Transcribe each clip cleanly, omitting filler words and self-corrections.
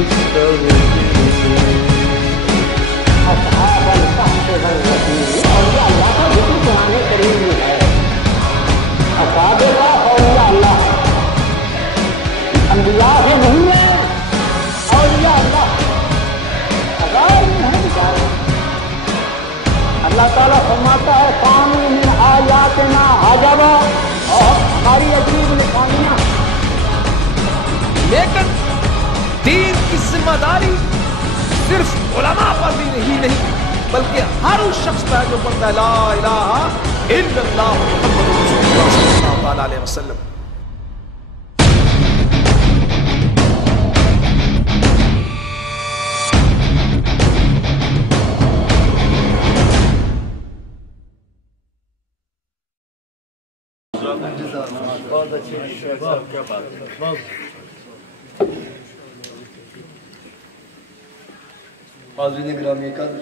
فاستغفروه اصحاب الکهف والرقیم، اولیاء اللہ کا ذکر قرآن کریم میں ہے. اصحاب الکهف اولیاء اللہ انبیاء سے نہیں ہے، اولیاء اللہ غیر میں ہے. اللہ تعالیٰ فرماتا ہے کانوا من آیاتنا عجبا، اور ہماری عجیب نشانیاں. لیکن دین کی ذمہ داری صرف علماء پر بھی نہیں بلکہ ہر اس شخص پر جو پڑھتا ہے لا الہ الا اللہ محمد رسول اللہ صلی اللہ علیہ وسلم. حاضرین گرامی قدر،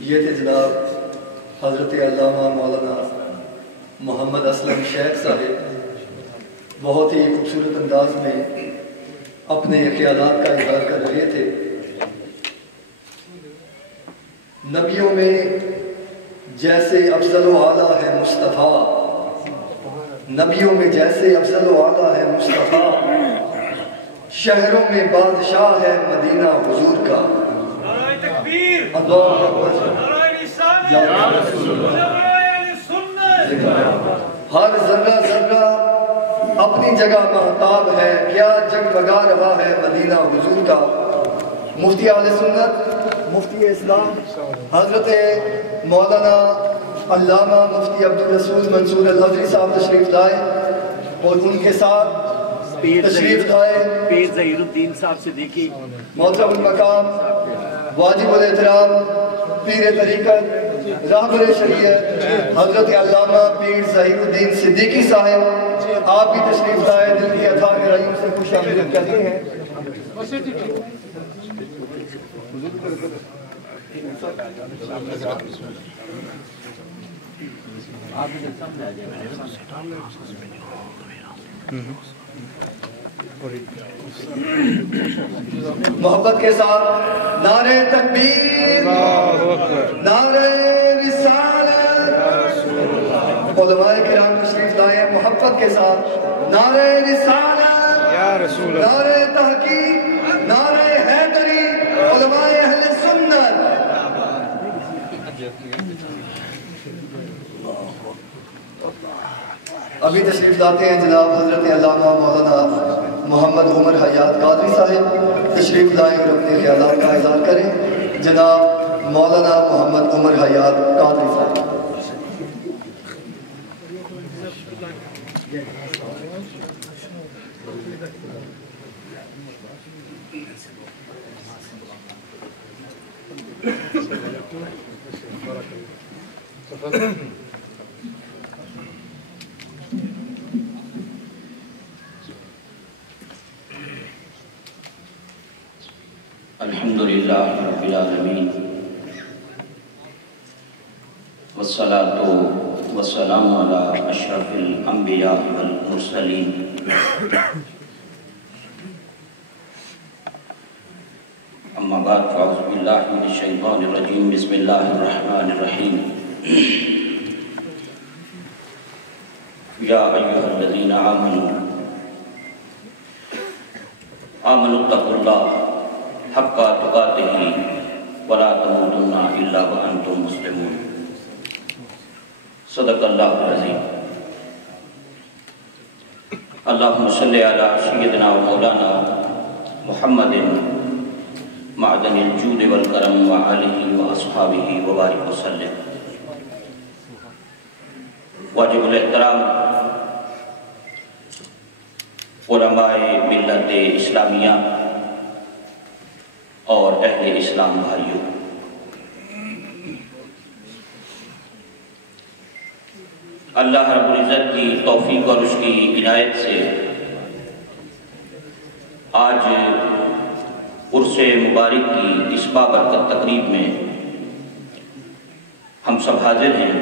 یہ تھے جناب حضرت علامہ مولانا محمد اسلم شیخ صاحب. بہت ہی خوبصورت انداز میں اپنے خیالات کا اظہار کر رہے تھے. نبیوں میں جیسے افضل و اعلیٰ ہے مصطفیٰ، نبیوں میں جیسے افضل و اعلیٰ ہے مصطفیٰ، شہروں میں بادشاہ ہے مدینہ حضور کا. اللہ اکبر. ہر ذرہ ذرہ اپنی جگہ مہتاب ہے، کیا جگمگا رہا ہے مدینہ حضور کا. مفتی اہل سنت، مفتی اسلام حضرت مولانا علامہ مفتی عبدالرسول منصور الازہری صاحب تشریف لائے اور ان کے ساتھ تشریف لائے پیر ظہیر الدین صاحب صدیقی، محترم المقام واجب الاحترام پیر طریقت راہبر شریعت حضرت علامہ پیر ظہیر الدین صدیقی صاحب، آپ بھی تشریف لائے. دل کی اتھا گہرائیوں سے خوش آمدید کہتے ہیں. محبت کے ساتھ نعرہ تکبیر، نعرہ رسالت. علماء کرام تشریف لائے محبت کے ساتھ. نعرہ رسالت، نعرہ تحقیق، نعرہ حیدری، علماء اہل سنت. ابھی تشریف لاتے ہیں جناب حضرت علامہ مولانا محمد عمر حیات قادری صاحب. تشریف لائیں اور اپنے خیالات کا اظہار کریں. جناب مولانا محمد عمر حیات قادری صاحب. الحمدللہ رب العالمین والصلاة والسلام علی اشرف الانبیاء والمرسلین. اما بعد فاعوذ باللہ من الشیطان الرجیم. بسم اللہ الرحمن الرحیم. یا ایہا الذین آمنوا اتقوا اللہ حق تقاتہ ولا تموتن الا وانتم مسلمون. صدق اللہ العظیم. اللہم صلی علی سیدنا و مولانا محمد معدن الجود والکرم وآلہ واصحابہ وبارک وسلم. واجب الاحترام علماء ملت اسلامیہ اور اہل اسلام بھائیوں، اللہ رب العزت کی توفیق اور اس کی عنایت سے آج عرس مبارک کی اس بابرکت تقریب میں ہم سب حاضر ہیں.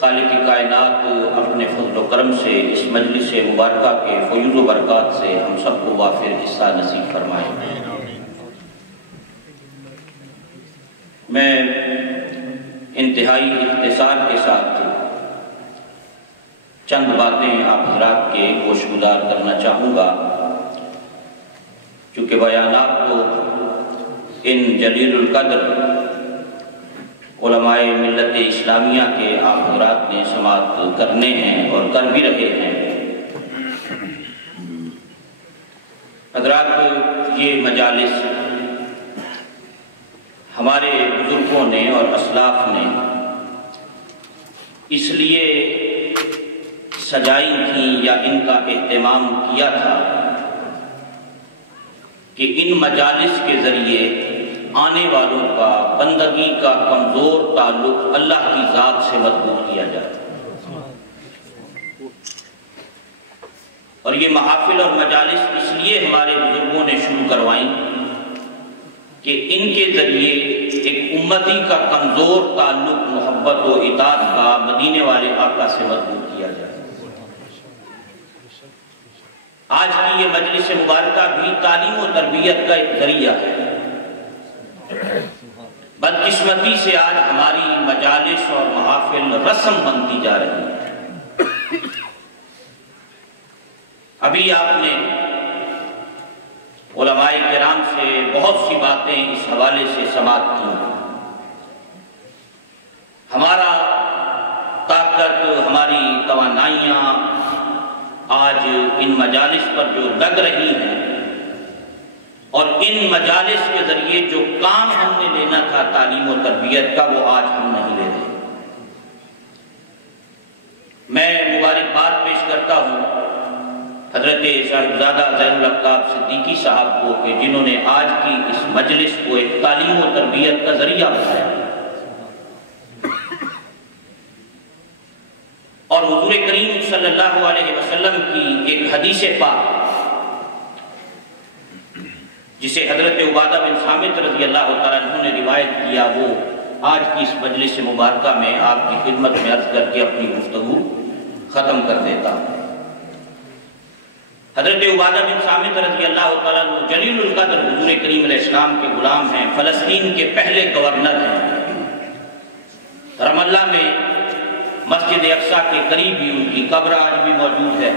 خالق کائنات اپنے فضل و کرم سے اس مجلس مبارکہ کے فیوض و برکات سے ہم سب کو وافر حصہ نصیب فرمائے۔ میں انتہائی اختصار کے ساتھ چند باتیں آپ حضرات کے گوشگزار کرنا چاہوں گا، چونکہ بیانات کو ان جلیل القدر علماء ملت اسلامیہ کے آپ حضرات نے سماعت کرنے ہیں اور کر بھی رہے ہیں۔ حضرات، یہ مجالس ہمارے بزرگوں نے اور اسلاف نے اس لیے سجائی تھیں یا ان کا اہتمام کیا تھا کہ ان مجالس کے ذریعے آنے والوں کا بندگی کا کمزور تعلق اللہ کی ذات سے مضبوط کیا جائے، اور یہ محافل اور مجالس اس لیے ہمارے بزرگوں نے شروع کروائیں کہ ان کے ذریعے ایک امتی کا کمزور تعلق محبت و اطاعت کا مدینے والے آقا سے مضبوط کیا جائے۔ آج کی یہ مجلس مبارکہ بھی تعلیم و تربیت کا ایک ذریعہ ہے۔ بدقسمتی سے آج ہماری مجالس اور محافل رسم بنتی جا رہی ہے۔ ابھی آپ نے علماء کرام سے بہت سی باتیں اس حوالے سے سماعت کی۔ ہمارا طاقت، ہماری توانائیاں آج ان مجالس پر جو لگ رہی ہیں اور ان مجالس کے ذریعے جو کام ہم نے لینا تھا تعلیم و تربیت کا، وہ آج ہم نہیں لے رہے۔ میں مبارکباد پیش کرتا ہوں حضرت صاحبزادہ زین الافطاب صدیقی صاحب کو کہ جنہوں نے آج کی اس مجلس کو ایک تعلیم و تربیت کا ذریعہ بنایا، اور حضور کریم صلی اللہ علیہ وسلم کی ایک حدیث پاک جسے حضرت عبادہ بن صامت رضی اللہ تعالیٰ عنہ نے روایت کیا، وہ آج کی اس مجلس مبارکہ میں آپ کی خدمت میں عرض کر کے اپنی گفتگو ختم کر دیتا ہوں۔ حضرت عبادہ بن صامت رضی اللہ تعالیٰ عنہ جلیل القدر حضور کریم علیہ السلام کے غلام ہیں، فلسطین کے پہلے گورنر ہیں۔ رام اللہ میں مسجد اقصیٰ کے قریب ہی ان کی قبر آج بھی موجود ہے۔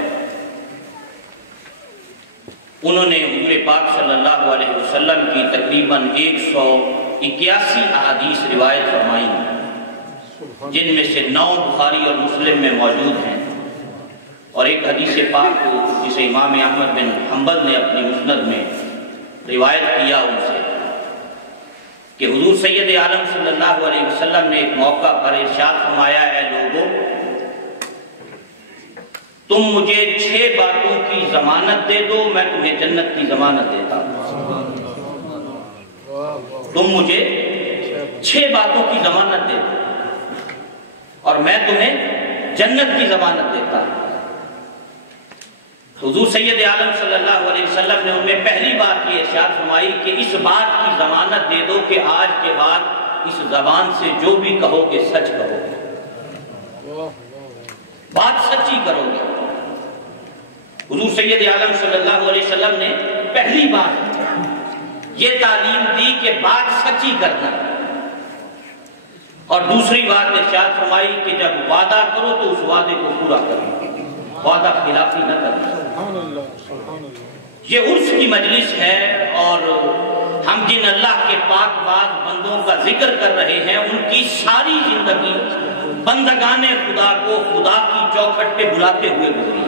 انہوں نے حضور پاک صلی اللہ علیہ وسلم کی تقریباً 181 احادیث روایت فرمائی، جن میں سے 9 بخاری اور مسلم میں موجود ہیں، اور ایک حدیث پاک جسے امام احمد بن حنبل نے اپنی مسند میں روایت کیا ان سے کہ حضور سید عالم صلی اللہ علیہ وسلم نے ایک موقع پر ارشاد فرمایا، اے لوگوں، تم مجھے 6 باتوں کی ضمانت دے دو، میں تمہیں جنت کی ضمانت دیتا ہوں۔ تم مجھے 6 باتوں کی ضمانت دے دو اور میں تمہیں جنت کی ضمانت دیتا ہوں۔ حضور سید عالم صلی اللہ علیہ وسلم نے ان میں پہلی بات یہ ارشاد فرمائی کہ اس بات کی ضمانت دے دو کہ آج کے بعد اس زبان سے جو بھی کہو گے سچ کہو گے، بات سچی کرو گے۔ حضور سید عالم صلی اللہ علیہ وسلم نے پہلی بات یہ تعلیم دی کہ بات سچی کرنا، اور دوسری بات ارشاد فرمائی کہ جب وعدہ کرو تو اس وعدے کو پورا کرو، وعدہ خلافی نہ کرنا۔ یہ عرس کی مجلس ہے، اور ہم جن اللہ کے پاک باز بندوں کا ذکر کر رہے ہیں ان کی ساری زندگی بندگان خدا کو خدا کی چوکھٹ پہ بلاتے ہوئے گزری،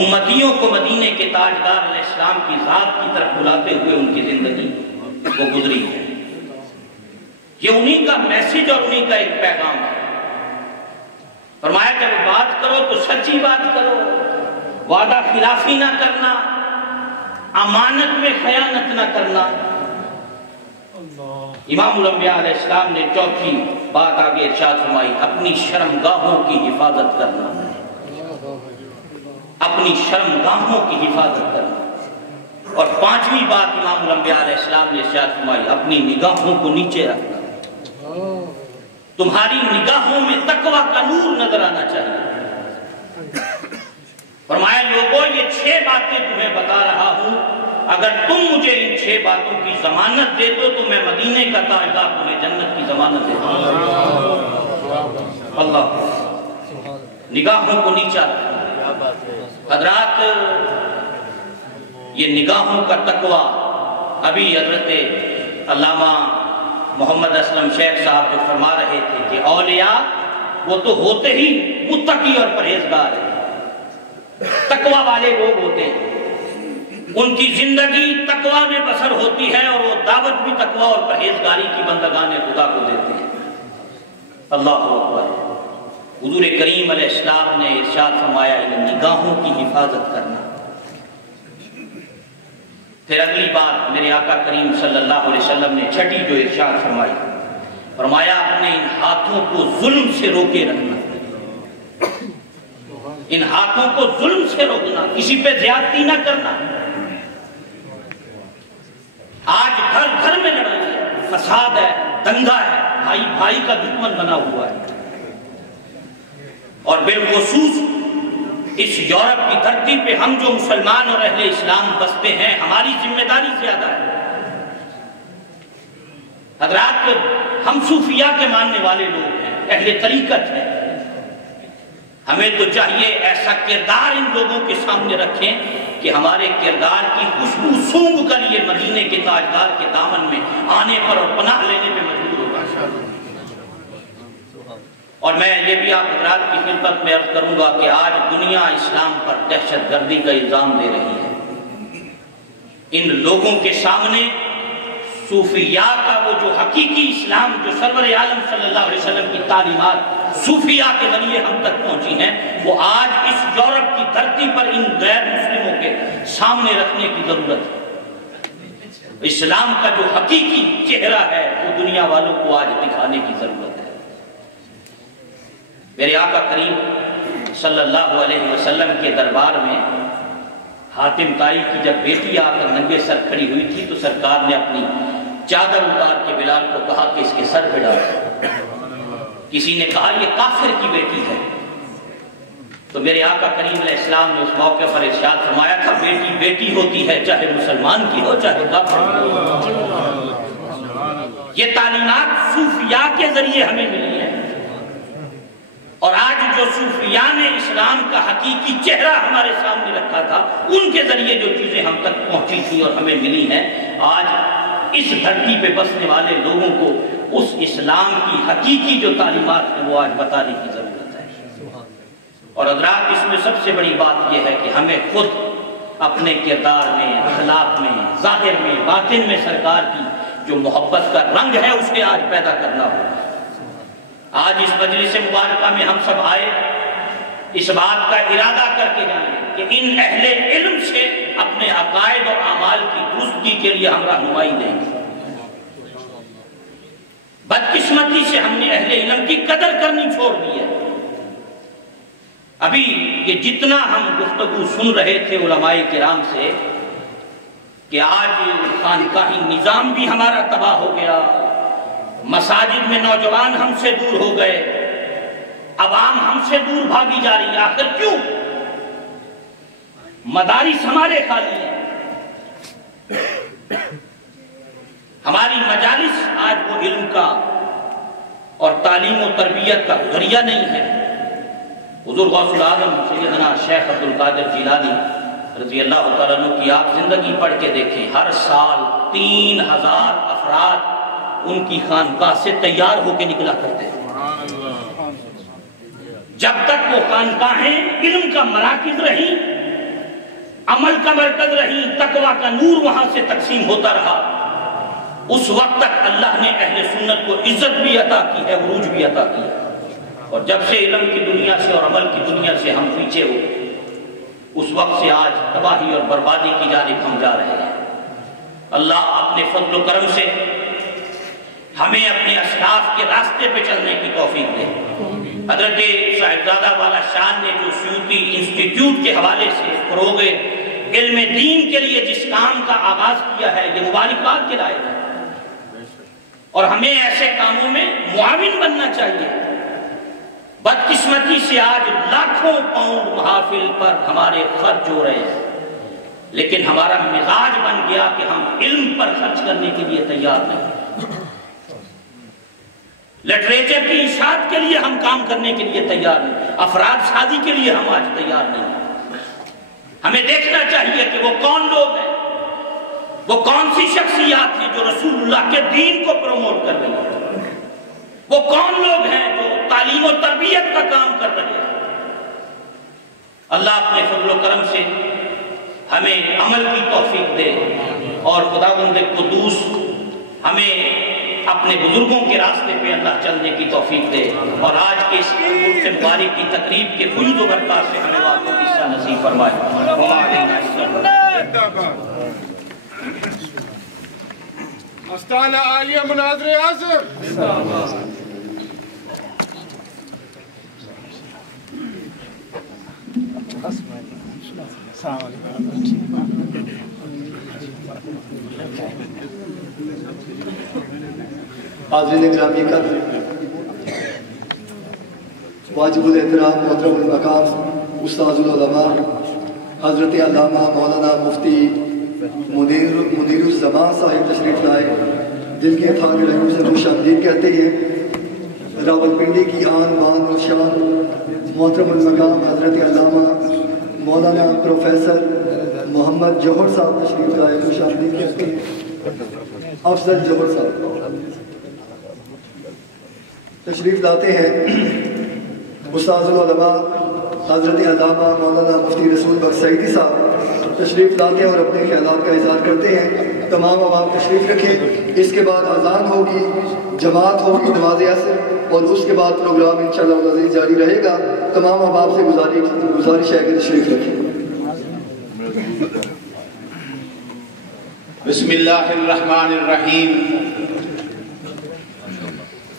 امتیوں کو مدینے کے تاجدار علیہ السلام کی ذات کی طرف بلاتے ہوئے ان کی زندگی وہ گزری ہے۔ یہ انہی کا میسج اور انہی کا ایک پیغام ہے۔ فرمایا جب بات کرو تو سچی بات کرو، وعدہ خلافی نہ کرنا، امانت میں خیانت نہ کرنا۔ امام الانبیاء علیہ السلام نے چوتھی بات آگے ارشاد فرمائی، اپنی شرمگاہوں کی حفاظت کرنا، اپنی شرمگاہوں کی حفاظت کرنا۔ اور پانچویں بات امام الانبیاء علیہ السلام نے ارشاد فرمائی، اپنی نگاہوں کو نیچے رکھنا۔ تمہاری نگاہوں میں تقویٰ کا نور نظر آنا چاہیے۔ فرمایا لوگوں یہ 6 باتیں تمہیں بتا رہا ہوں، اگر تم مجھے ان 6 باتوں کی ضمانت دے دو تو میں مدینے کا تاجدار تمہیں جنت کی ضمانت دیتا ہوں۔ اللہ نگاہوں کو نیچا رکھنا۔ حضرات یہ نگاہوں کا تقویٰ ابھی حضرت علامہ محمد اسلم شیخ صاحب جو فرما رہے تھے کہ اولیاء وہ تو ہوتے ہی متقی اور پرہیزگار ہیں، تقویٰ والے لوگ ہوتے ہیں، ان کی زندگی تقویٰ میں بسر ہوتی ہے اور وہ دعوت بھی تقویٰ اور پرہیزگاری کی بندگان خدا کو دیتے ہیں۔ اللہ اکبر۔ حضور کریم علیہ السلام نے ارشاد فرمایا ان نگاہوں کی حفاظت کرنا۔ پھر اگلی بات میرے آقا کریم صلی اللہ علیہ وسلم نے چھٹی جو ارشاد فرمائی، فرمایا اپنے ان ہاتھوں کو ظلم سے روکے رکھنا، ان ہاتھوں کو ظلم سے روکنا، کسی پہ زیادتی نہ کرنا۔ آج گھر گھر میں لڑائی ہے، فساد ہے، دنگا ہے، بھائی بھائی کا دشمن بنا ہوا ہے، اور بالخصوص اس یورپ کی دھرتی پہ ہم جو مسلمان اور اہل اسلام بستے ہیں ہماری ذمہ داری زیادہ ہے۔ حضرات ہم صوفیاء کے ماننے والے لوگ ہیں، اہل طریقت ہیں، ہمیں تو چاہیے ایسا کردار ان لوگوں کے سامنے رکھیں کہ ہمارے کردار کی خوشبو سونگھ کر یہ مدینے کے تاجدار کے دامن میں آنے پر اور پناہ لینے پہ مجبور ہوگا۔ اور میں یہ بھی آپ حضرات کی خدمت میں عرض کروں گا کہ آج دنیا اسلام پر دہشت گردی کا الزام دے رہی ہے۔ ان لوگوں کے سامنے صوفیاء کا وہ جو حقیقی اسلام جو سرور عالم صلی اللہ علیہ وسلم کی تعلیمات صوفیاء کے ذریعے ہم تک پہنچی ہیں، وہ آج اس یورپ کی دھرتی پر ان غیر مسلموں کے سامنے رکھنے کی ضرورت ہے۔ اسلام کا جو حقیقی چہرہ ہے وہ دنیا والوں کو آج دکھانے کی ضرورت ہے۔ میرے آقا کریم صلی اللہ علیہ وسلم کے دربار میں حاتم طائی کی جب بیٹی آ کر ننگے سر کھڑی ہوئی تھی تو سرکار نے اپنی چادر اتار کے بلال کو کہا کہ اس کے سر پہ ڈالو۔ کسی نے کہا یہ کافر کی بیٹی ہے، تو میرے آقا کریم علیہ السلام نے اس موقع پر ارشاد فرمایا تھا بیٹی بیٹی ہوتی ہے، چاہے مسلمان کی ہو چاہے کافر کی ہو۔ یہ تعلیمات صوفیاء کے ذریعے ہمیں ملی ہیں، اور آج جو صوفیاء نے اسلام کا حقیقی چہرہ ہمارے سامنے رکھا تھا ان کے ذریعے جو چیزیں ہم تک پہنچی تھی اور ہمیں ملی ہیں، آج اس دھرتی پہ بسنے والے لوگوں کو اس اسلام کی حقیقی جو تعلیمات ہیں وہ آج بتانے کی ضرورت ہے۔ اور حضرات اس میں سب سے بڑی بات یہ ہے کہ ہمیں خود اپنے کردار میں، اخلاق میں، ظاہر میں، باطن میں سرکار کی جو محبت کا رنگ ہے اسے آج پیدا کرنا ہوگا۔ آج اس مجلس مبارکہ میں ہم سب آئے اس بات کا ارادہ کر کے جائیں کہ ان اہل علم سے اپنے عقائد اور اعمال کی درستگی کے لیے ہم رہنمائی دیں گے۔ بدقسمتی سے ہم نے اہل علم کی قدر کرنی چھوڑ دی ہے۔ ابھی یہ جتنا ہم گفتگو سن رہے تھے علماء کرام سے کہ آج خانقاہی نظام بھی ہمارا تباہ ہو گیا، مساجد میں نوجوان ہم سے دور ہو گئے، عوام ہم سے دور بھاگی جا رہی ہے، آخر کیوں؟ مدارس ہمارے خالی ہیں، ہماری مجالس آج وہ علم کا اور تعلیم و تربیت کا ذریعہ نہیں ہے۔ حضور غوث العظم سیدنا شیخ عبد القادر جیلانی رضی اللہ تعالیٰ عنہ کی آپ زندگی پڑھ کے دیکھیں، ہر سال 3000 افراد ان کی خانقاہ سے تیار ہو کے نکلا کرتے ہیں۔ جب تک وہ خانقاہیں علم کا مراکز رہی، عمل کا مرکز رہی، تقویٰ کا نور وہاں سے تقسیم ہوتا رہا، اس وقت تک اللہ نے اہل سنت کو عزت بھی عطا کی ہے، عروج بھی عطا کی ہے۔ اور جب سے علم کی دنیا سے اور عمل کی دنیا سے ہم پیچھے ہو، اس وقت سے آج تباہی اور بربادی کی جانب ہم جا رہے ہیں۔ اللہ اپنے فضل و کرم سے ہمیں اپنے اسلاف کے راستے پہ چلنے کی توفیق دے۔ حضرت صاحبزادہ والا شان نے جو سیوطی انسٹیٹیوٹ کے حوالے سے فروغ علم دین کے لیے جس کام کا آغاز کیا ہے، یہ مبارکباد کے لائق ہے۔ اور ہمیں ایسے کاموں میں معاون بننا چاہیے۔ بدقسمتی سے آج لاکھوں پاؤنڈ محافل پر ہمارے خرچ ہو رہے ہیں، لیکن ہمارا مزاج بن گیا کہ ہم علم پر خرچ کرنے کے لیے تیار نہیں، لٹریچر کی اشاعت کے لیے ہم کام کرنے کے لیے تیار نہیں، افراد شادی کے لیے ہم آج تیار نہیں۔ ہمیں دیکھنا چاہیے کہ وہ کون لوگ ہیں، وہ کون سی شخصیات ہیں جو رسول اللہ کے دین کو پروموٹ کر رہی ہیں، وہ کون لوگ ہیں جو تعلیم و تربیت کا کام کر رہے ہیں۔ اللہ اپنے فضل و کرم سے ہمیں عمل کی توفیق دے، اور خداوند قدوس ہمیں اپنے بزرگوں کے راستے پہ اللہ چلنے کی توفیق دے، اور آج کے اس عرص مبارک کی تقریب کے فیوض و برکات سے ہمیں واقعی حصہ نصیب فرمائے۔ استعانہ عالیہ مناظر اعظم۔ حاضرین گرامی قدر، واجب الاحترام محترم المقام استاذ العلماء حضرت علامہ مولانا مفتی منیر الزمان صاحب تشریف لائے، دل کے تھانے رحم سے خوش آمدید کہتے ہیں۔ راولپنڈی کی آن بان اور شان محترم المقام حضرت علامہ مولانا پروفیسر محمد جوہر صاحب تشریف لائے، خوش آمدید کہتے ہیں۔ افضل جوہر صاحب تشریف لاتے ہیں۔ استاذ العلماء حضرت علامہ مولانا مفتی رسول بخش سعیدی صاحب تشریف لاتے ہیں اور اپنے خیالات کا اظہار کرتے ہیں۔ تمام عوام تشریف رکھیں۔ اس کے بعد اذان ہوگی، جماعت ہوگی نماز عصر، اور اس کے بعد پروگرام انشاءاللہ العزیز جاری رہے گا۔ تمام عوام سے گزارش ہے کہ تشریف رکھیں۔ بسم اللہ الرحمن الرحیم،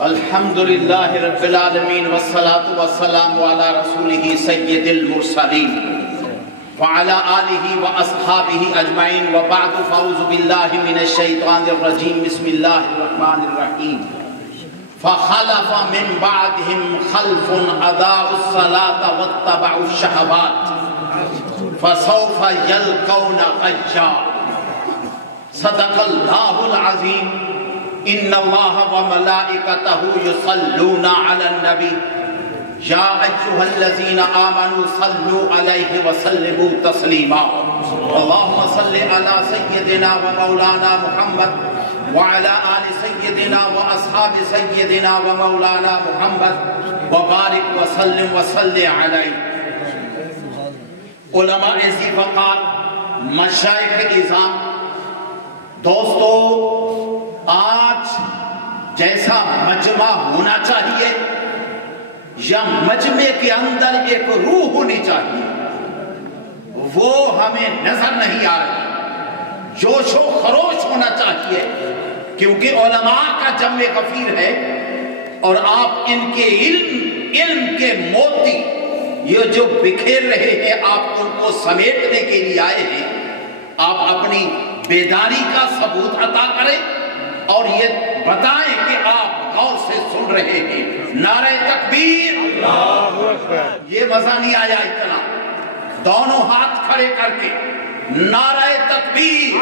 الحمدللہ رب العالمین والصلاة والسلام علی رسولہ سید المرسلین وعلی آلہ واصحابہ اجمعین، وبعد فاعوذ باللہ من الشیطان الرجیم، بسم اللہ الرحمن الرحیم۔ فخلف من بعدہم خلف اضاعوا الصلاة واتبعوا الشہوات فسوف یلقون غیا۔ صدق اللہ العظیم۔ ان اللہ وملائکتہ یصلون علی النبی یا ایھا الذین آمنوا صلوا علیہ وسلموا تسلیما۔ اللہم صل علی سیدنا و مولانا محمد وعلی آل سیدنا و اصحاب سیدنا و مولانا محمد وبارک وسلم وصلی علیہ۔ علماء ذی وقار، مشائخ اعظام، دوستو، آج جیسا مجمع ہونا چاہیے یا مجمع کے اندر ایک روح ہونی چاہیے، وہ ہمیں نظر نہیں آ رہی۔ جوش و خروش ہونا چاہیے، کیونکہ علماء کا جمع غفیر ہے، اور آپ ان کے علم کے موتی یہ جو بکھیر رہے ہیں، آپ ان کو سمیٹنے کے لیے آئے ہیں۔ آپ اپنی بیداری کا ثبوت عطا کریں اور یہ بتائیں کہ آپ غور سے سن رہے ہیں۔ نعرہ تکبیر، یہ مزہ نہیں آیا اتنا، دونوں ہاتھ کھڑے کر کے نعرہ تکبیر،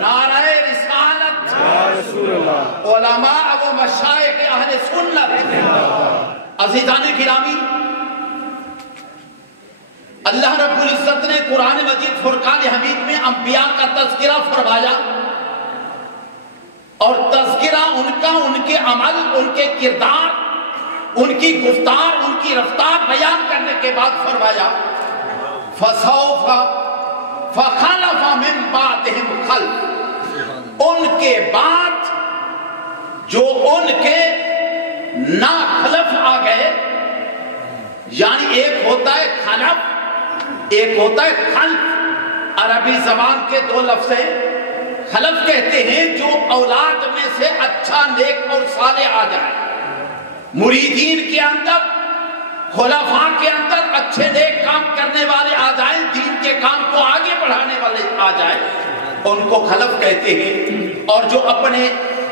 نعرہ رسالت، علماء و مشائخ اہل سنت۔ عزیزان گرامی، اللہ رب العزت نے قرآن مجید فرقان حمید میں انبیاء کا تذکرہ فرمایا، اور تذکرہ ان کا، ان کے عمل، ان کے کردار، ان کی گفتار، ان کی رفتار بیان کرنے کے بعد فرمایا فَسَوْفَ فَخَلَفَ مِن بَعْدِهِمْ خَلْفٌ، ان کے بعد جو ان کے ناخلف آ گئے، یعنی ایک ہوتا ہے خلف، ایک ہوتا ہے خلف۔ عربی زبان کے دو لفظ ہیں۔ خلف کہتے ہیں جو اولاد میں سے اچھا، نیک اور صالح آ جائے، مریدین کے اندر، خلفاء کے اندر اچھے نیک کام کرنے والے آ جائیں، دین کے کام کو آگے بڑھانے والے آ جائیں، ان کو خلف کہتے ہیں۔ اور جو اپنے